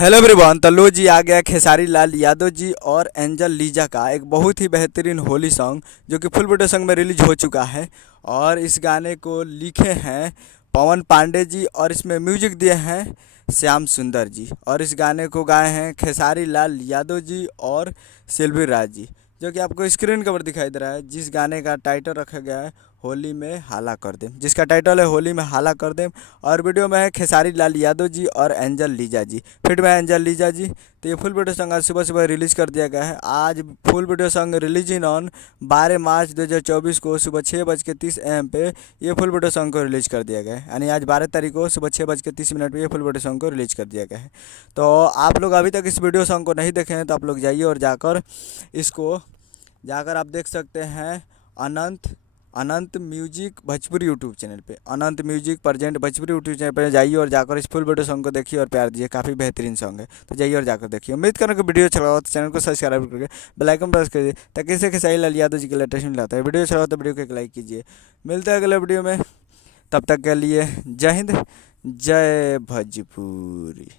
Hello everyone. तो लो जी आ गया खेसारी लाल यादव जी और एंजल लीजा का एक बहुत ही बेहतरीन होली सॉन्ग जो कि फुल वीडियो सॉन्ग में रिलीज हो चुका है। और इस गाने को लिखे हैं पवन पांडे जी और इसमें म्यूजिक दिए हैं श्याम सुंदर जी। और इस गाने को गाए हैं खेसारी लाल यादव जी और सेल्वी राज जी, जो कि आपको स्क्रीन कवर दिखाई दे रहा है। जिस गाने का टाइटल रखा गया है होली में हाला कर देम, जिसका टाइटल है होली में हाला कर देम। और वीडियो में है खेसारी लाल यादव जी और एंजल लीजा जी, फिट में है एंजल लीजा जी। तो ये फुल वीडियो सॉन्ग आज सुबह सुबह रिलीज़ कर दिया गया है। आज full video song release in on 12 मार्च 2024 को सुबह 6:30 AM पे ये फुल वीडियो सॉन्ग को रिलीज कर दिया गया है। यानी आज 12 तारीख को सुबह 6:30 पे ये फुल वीडियो सॉन्ग को रिलीज कर दिया गया है। तो आप लोग अभी तक इस वीडियो सॉन्ग को नहीं देखे हैं तो आप लोग जाइए और जाकर आप देख सकते हैं Anant Anant music Bhojpuri YouTube channel पे। Anant music present Bhojpuri YouTube channel पे जाइए और जाकर इस फुल वीडियो सॉन्ग को देखिए और प्यार दीजिए। काफ़ी बेहतरीन सॉन्ग है, तो जाइए और जाकर देखिए। उम्मीद करूँ कि वीडियो अच्छा लगा हो तो चैनल को सब्सक्राइब करके बेल आइकन प्रेस करिए ताकि इससे खेसारी लाल यादव जी के लेटेस्ट मिलता है। वीडियो अच्छा लगा तो वीडियो को एक लाइक कीजिए। मिलते हैं अगले वीडियो में, तब तक के लिए जय हिंद जय भोजपुरी।